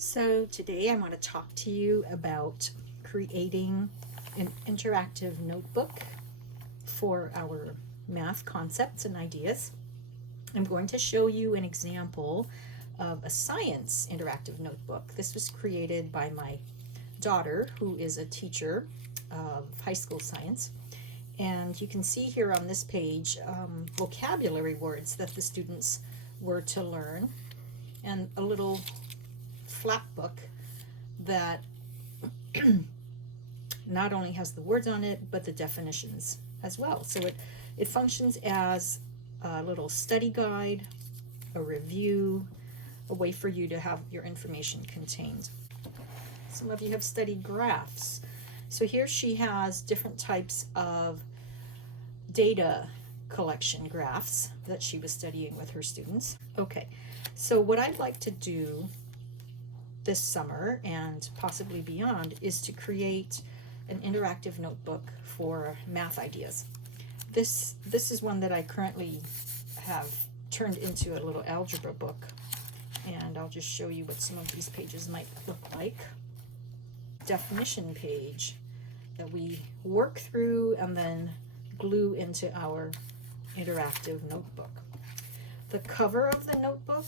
So today I want to talk to you about creating an interactive notebook for our math concepts and ideas. I'm going to show you an example of a science interactive notebook. This was created by my daughter, who is a teacher of high school science. And you can see here on this page vocabulary words that the students were to learn, and a little flap book that not only has the words on it, but the definitions as well. So it functions as a little study guide, a review, a way for you to have your information contained. Some of you have studied graphs. So here she has different types of data collection graphs that she was studying with her students. Okay, so what I'd like to do this summer and possibly beyond is to create an interactive notebook for math ideas. This is one that I currently have turned into a little algebra book, and I'll just show you what some of these pages might look like. Definition page that we work through and then glue into our interactive notebook. The cover of the notebook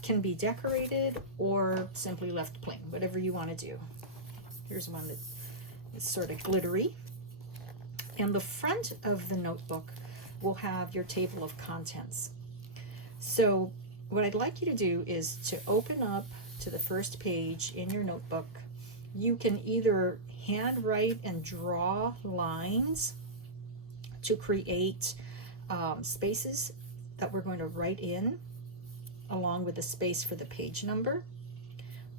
can be decorated or simply left plain, whatever you want to do. Here's one that is sort of glittery. And the front of the notebook will have your table of contents. So what I'd like you to do is to open up to the first page in your notebook. You can either handwrite and draw lines to create spaces that we're going to write in along with the space for the page number,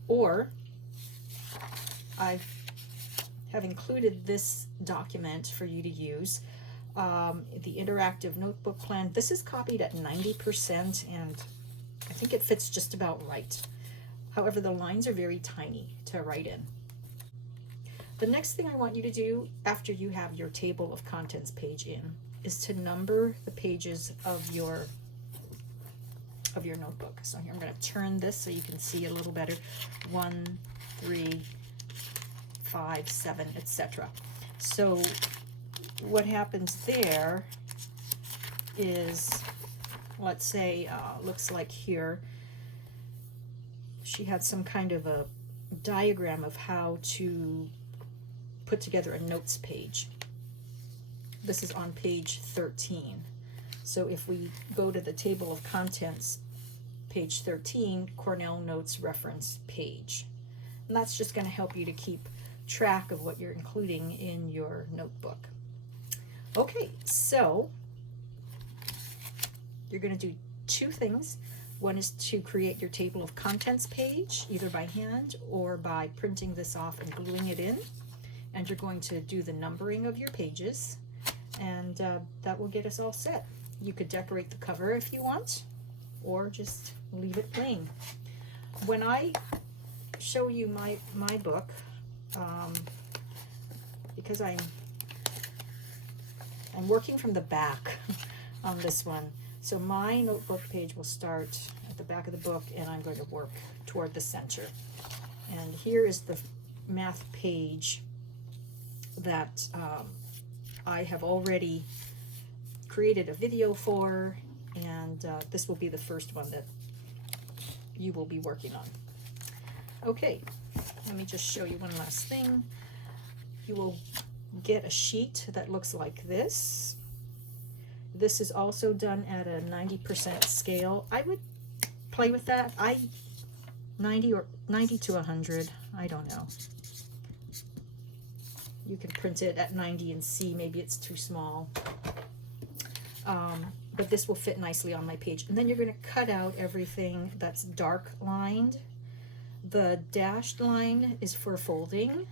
or I have included this document for you to use, the interactive notebook plan. This is copied at 90% and I think it fits just about right. However, the lines are very tiny to write in. The next thing I want you to do after you have your table of contents page in is to number the pages of your notebook. So here I'm going to turn this so you can see a little better. 1, 3, 5, 7, etc. So what happens there is, let's say, looks like here she had some kind of a diagram of how to put together a notes page. This is on page 13. So if we go to the table of contents, page 13, Cornell Notes reference page. And that's just going to help you to keep track of what you're including in your notebook. Okay, so you're going to do two things. One is to create your table of contents page, either by hand or by printing this off and gluing it in. And you're going to do the numbering of your pages, and that will get us all set. You could decorate the cover if you want, or just leave it plain. When I show you my book, because I'm working from the back on this one, so my notebook page will start at the back of the book, and I'm going to work toward the center. And here is the math page that I have already created a video for, and this will be the first one that you will be working on. Okay, let me just show you one last thing. You will get a sheet that looks like this. This is also done at a 90% scale. I would play with that. 90 to 100, I don't know. You can print it at 90 and see maybe it's too small. But this will fit nicely on my page. And then you're going to cut out everything that's dark lined. The dashed line is for folding.